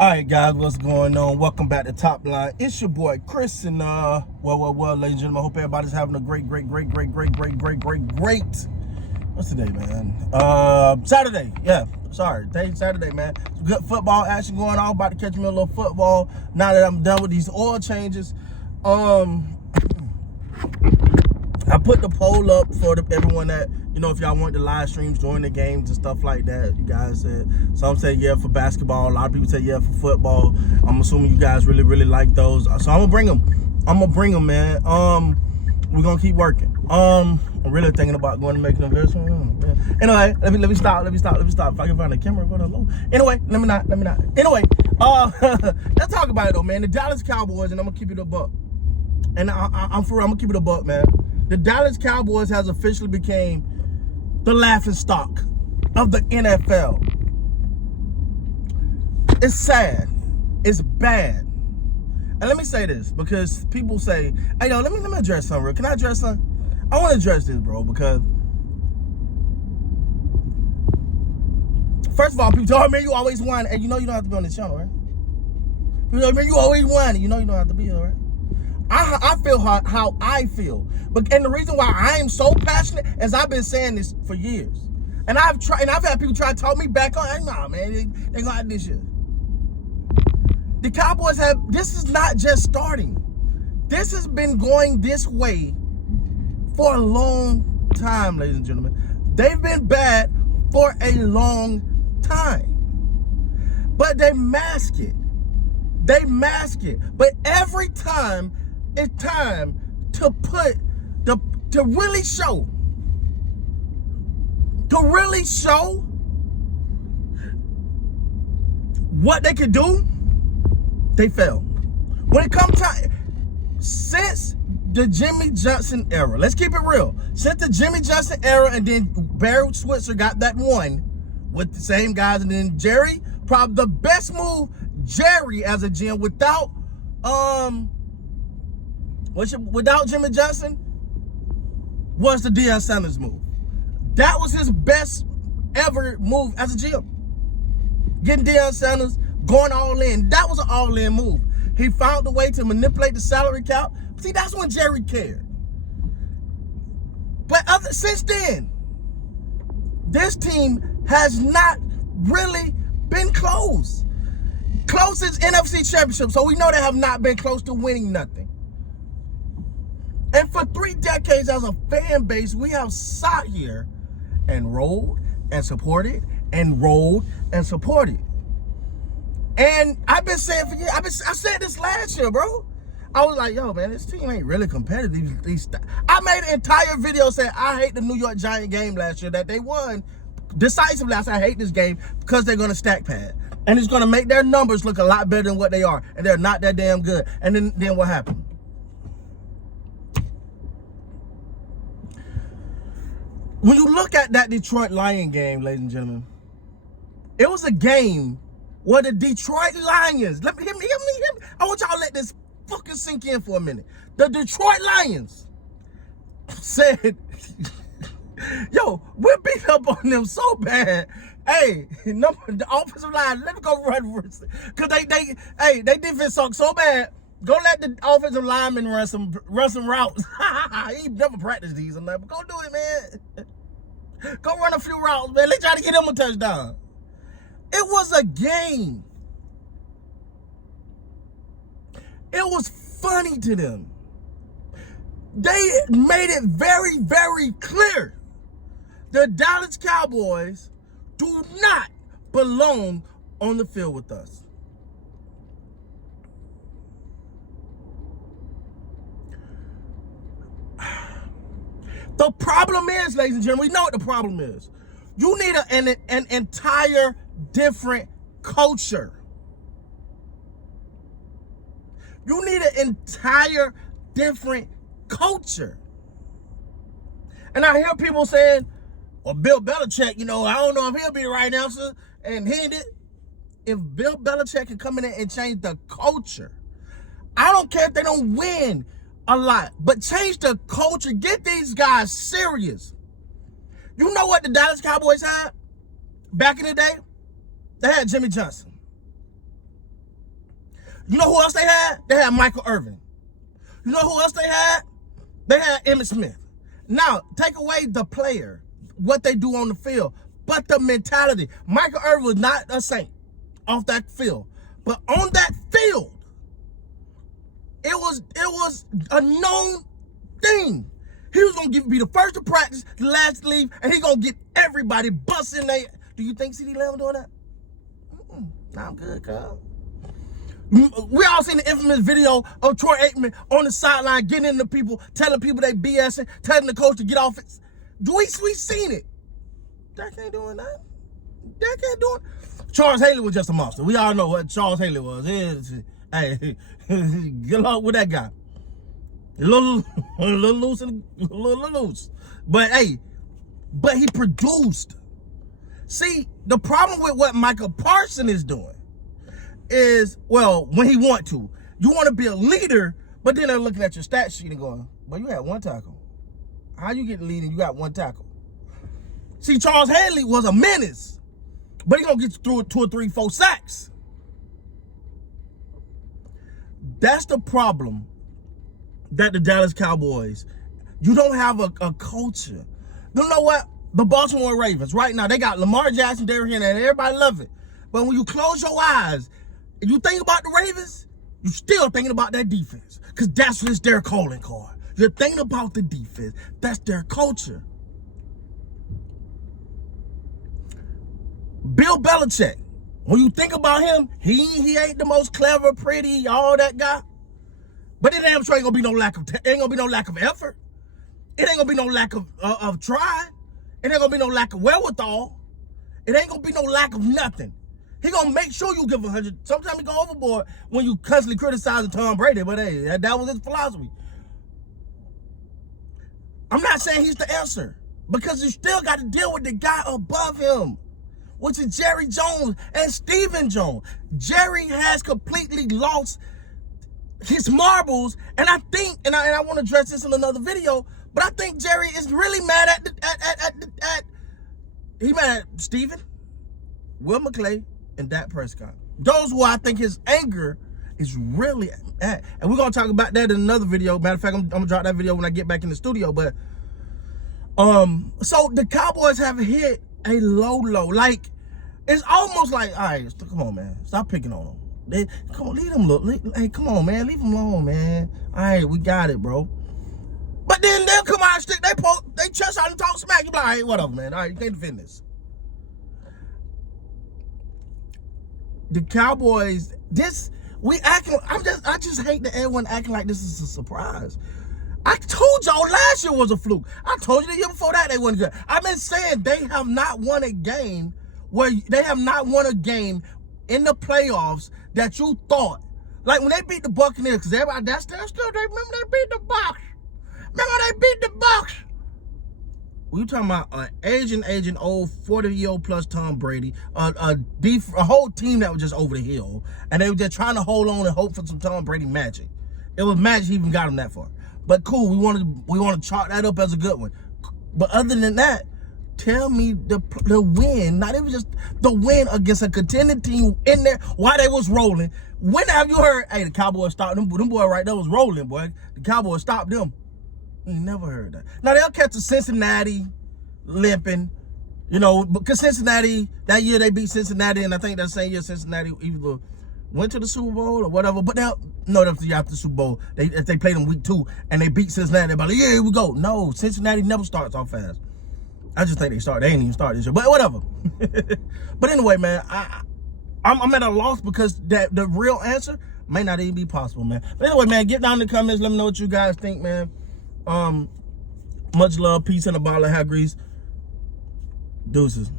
All right, guys, what's going on? Welcome back to Top Line. It's your boy Chris, and well, ladies and gentlemen, I hope everybody's having a great. What's today, man? Saturday. Yeah, sorry, Saturday, man. Good football action going on. About to catch me a little football now that I'm done with these oil changes. I put the poll up for everyone that, if y'all want the live streams during the games and stuff like that. You guys said, some say yeah for basketball. A lot of people say yeah for football. I'm assuming you guys really like those. So I'm gonna bring them. Man. We're gonna keep working. I'm really thinking about going to make an investment. Anyway, let me stop. If I can find a camera, go down low. Anyway, let me not. Anyway, let's talk about it though, man. The Dallas Cowboys, and I'm gonna keep it a buck. And I'm for real, I'm gonna keep it a buck, man. The Dallas Cowboys has officially became the Laughingstock of the NFL. It's sad. It's bad. And let me say this, because people say, hey, yo, let me address something real. Can I address something? I want to address this, bro, because first of all, people tell me, man, you always whine, and you know you don't have to be on this channel, right? People tell me, man, you always whine, and you know you don't have to be here, right? I feel how I feel. And the reason why I am so passionate is I've been saying this for years. And I've had people try to talk me back on. Hey, nah, man, they gonna have this shit. The Cowboys this is not just starting. This has been going this way for a long time, ladies and gentlemen. They've been bad for a long time. But they mask it. But every time it's time to really show what they can do, they fail. When it comes time, since the Jimmy Johnson era, let's keep it real. Since the Jimmy Johnson era, and then Barry Switzer got that one with the same guys, and then Jerry, probably the best move Jerry as a GM without Jimmy Johnson was the Deion Sanders move. That was his best ever move as a GM. Getting Deion Sanders, going all in. That was an all-in move. He found a way to manipulate the salary cap. See, that's when Jerry cared. But since then, this team has not really been close. Closest NFC championship, so we know they have not been close to winning nothing. And for 3 decades as a fan base, we have sat here and rolled and supported and rolled and supported. And I've been saying for years, I said this last year, bro. I was like, yo, man, this team ain't really competitive. I made an entire video saying I hate the New York Giant game last year that they won decisively. I said I hate this game because they're going to stack pad. And it's going to make their numbers look a lot better than what they are. And they're not that damn good. And then what happened? When you look at that Detroit Lions game, ladies and gentlemen, it was a game where the Detroit Lions, hear me. I want y'all to let this fucking sink in for a minute. The Detroit Lions said, yo, we beat up on them so bad. Hey, the offensive line, let me go run for it. Because they defense sucks so bad. Go let the offensive lineman run some routes. He never practiced these or nothing, but go do it, man. Go run a few routes, man. Let's try to get him a touchdown. It was a game. It was funny to them. They made it very, very clear. The Dallas Cowboys do not belong on the field with us. The problem is, ladies and gentlemen, we know what the problem is. You need an entire different culture. You need an entire different culture. And I hear people saying, well, Bill Belichick, I don't know if he'll be the right answer. And if Bill Belichick can come in and change the culture, I don't care if they don't win a lot, but change the culture. Get these guys serious. You know what the Dallas Cowboys had back in the day? They had Jimmy Johnson. You know who else they had? They had Michael Irvin. You know who else they had? They had Emmitt Smith. Now, take away the player, what they do on the field, but the mentality. Michael Irvin was not a saint off that field. But on that field, it was a known thing. He was going to be the first to practice, the last to leave, and he going to get everybody busting their... Do you think CD Lamb doing that? Nah, I'm good, cuz. We all seen the infamous video of Troy Aikman on the sideline getting into people, telling people they BSing, telling the coach to get off it. We seen it. Dak ain't doing that. Dak ain't doing it. Charles Haley was just a monster. We all know what Charles Haley was. Hey, good luck with that guy. A little loose. But hey, he produced. See, the problem with what Michael Parsons is doing is, well, when he want to. You want to be a leader, but then they're looking at your stat sheet and going, well, you had one tackle. How you get leading? You got one tackle. See, Charles Haley was a menace, but he going to get you through 2 or 3, 4 sacks. That's the problem that the Dallas Cowboys, you don't have a culture. You know what? The Baltimore Ravens, right now, they got Lamar Jackson, Derrick Henry, and everybody love it. But when you close your eyes, if you think about the Ravens, you're still thinking about that defense. Because that's just their calling card. You're thinking about the defense. That's their culture. Bill Belichick, when you think about him, he ain't the most clever, pretty, all that guy. But it damn sure ain't gonna be no lack of effort. It ain't gonna be no lack of trying. It ain't gonna be no lack of wherewithal. It ain't gonna be no lack of nothing. He gonna make sure you give 100. Sometimes he go overboard when you constantly criticizing Tom Brady, but hey, that was his philosophy. I'm not saying he's the answer, because you still got to deal with the guy above him, which is Jerry Jones and Stephen Jones. Jerry has completely lost his marbles, and I think, and I want to address this in another video, but I think Jerry is really mad he mad at Stephen, Will McClay, and Dak Prescott. Those who I think his anger is really at. And we're going to talk about that in another video. Matter of fact, I'm going to drop that video when I get back in the studio. But, so the Cowboys have hit a low. Like, it's almost like, all right, come on, man. Stop picking on them. Come on, leave them. Hey, come on, man. Leave them alone, man. All right, we got it, bro. But then they'll come out and stick. They chest out and talk smack. You be like, all right, whatever, man. All right, you can't defend this. The Cowboys, I just hate that everyone acting like this is a surprise. I told y'all last year was a fluke. I told you the year before that they wasn't good. I've been saying they have not won a game in the playoffs that you thought. Like when they beat the Buccaneers, because everybody, they remember they beat the Bucs. Remember they beat the Bucs. We talking about an aging old 40-year-old plus Tom Brady, a whole team that was just over the hill, and they were just trying to hold on and hope for some Tom Brady magic. It was magic he even got him that far. But cool, we want to chalk that up as a good one. But other than that, tell me the win, not even just the win against a contending team in there while they was rolling. When have you heard, hey, the Cowboys stopped them? Them boy right there was rolling, boy. The Cowboys stopped them. You never heard that. Now, they'll catch a Cincinnati limping, because Cincinnati, that year they beat Cincinnati, and I think that same year Cincinnati either went to the Super Bowl or whatever, but that's after the Super Bowl. If they played them week 2 and they beat Cincinnati, they're like, yeah, here we go. No, Cincinnati never starts off fast. I just think they ain't even started this year, but whatever. But anyway, man, I'm at a loss because the real answer may not even be possible, man. But anyway, man, get down in the comments. Let me know what you guys think, man. Much love, peace, and a bottle of hot grease. Deuces.